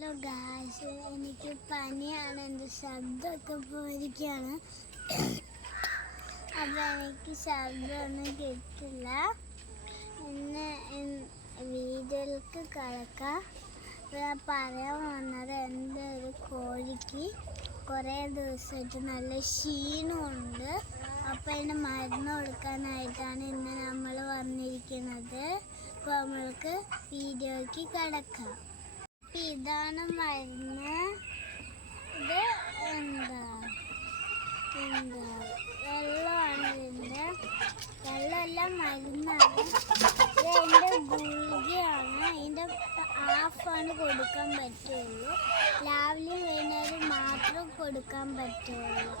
Hello guys എനിക്ക് പനിയാണ്. എന്റെ ശബ്ദമൊക്കെ പോയിരിക്കുകയാണ്. അപ്പം എനിക്ക് ശബ്ദമൊന്നും കിട്ടില്ല. എന്നെ വീഡിയോയിലേക്ക് കളക്കാം ഞാൻ പറയാൻ വന്നത് എന്റെ ഒരു കോഴിക്ക് കുറേ ദിവസമായിട്ട് നല്ല ക്ഷീണമുണ്ട്. അപ്പോൾ അതിന് മരുന്ന് കൊടുക്കാനായിട്ടാണ് ഇന്ന് നമ്മൾ വന്നിരിക്കുന്നത്. അപ്പോൾ നമ്മൾക്ക് വീഡിയോയ്ക്ക് കിടക്കാം. ഇതാണ് മരുന്ന്. ഇത് എന്താ? എന്താ? വെള്ളമാണ് ഇതിന്റെ. വെള്ളമല്ല മരുന്നാണ്. ഇത് എന്റെ ഗുളികയാണ്. അതിന്റെ ഹാഫാണ് കൊടുക്കാൻ പറ്റുള്ളൂ. രാവിലെയും വൈകുന്നേരം മാത്രം കൊടുക്കാൻ പറ്റുള്ളൂ.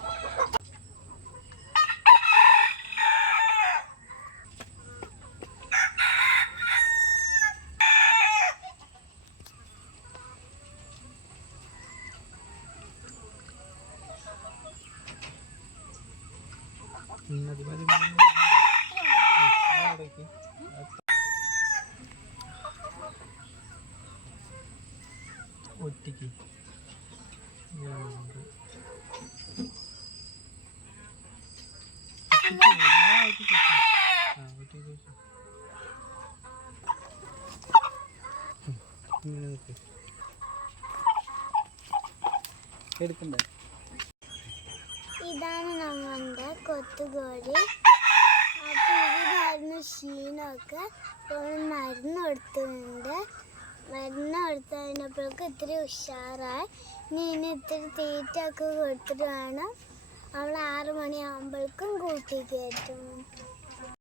ഒറ്റയ്ക്ക് എടുക്കണ്ടേ ഇതാണ് നമ്മളുടെ കൊത്തുകോഴി അപ്പോൾ ഇതിനായിരുന്നു ക്ഷീണമൊക്കെ അപ്പോൾ മരുന്ന് കൊടുത്തിട്ടുണ്ട് മരുന്ന് കൊടുത്ത് കഴിഞ്ഞപ്പോഴേക്കും ഇത്തിരി ഉഷാറായി. ഇനി ഇനി ഇത്തിരി തീറ്റൊക്കെ കൊടുത്തിട്ട് വേണം. അവൾ ആറ് മണിയാകുമ്പോഴേക്കും കൂട്ടി കയറ്റും.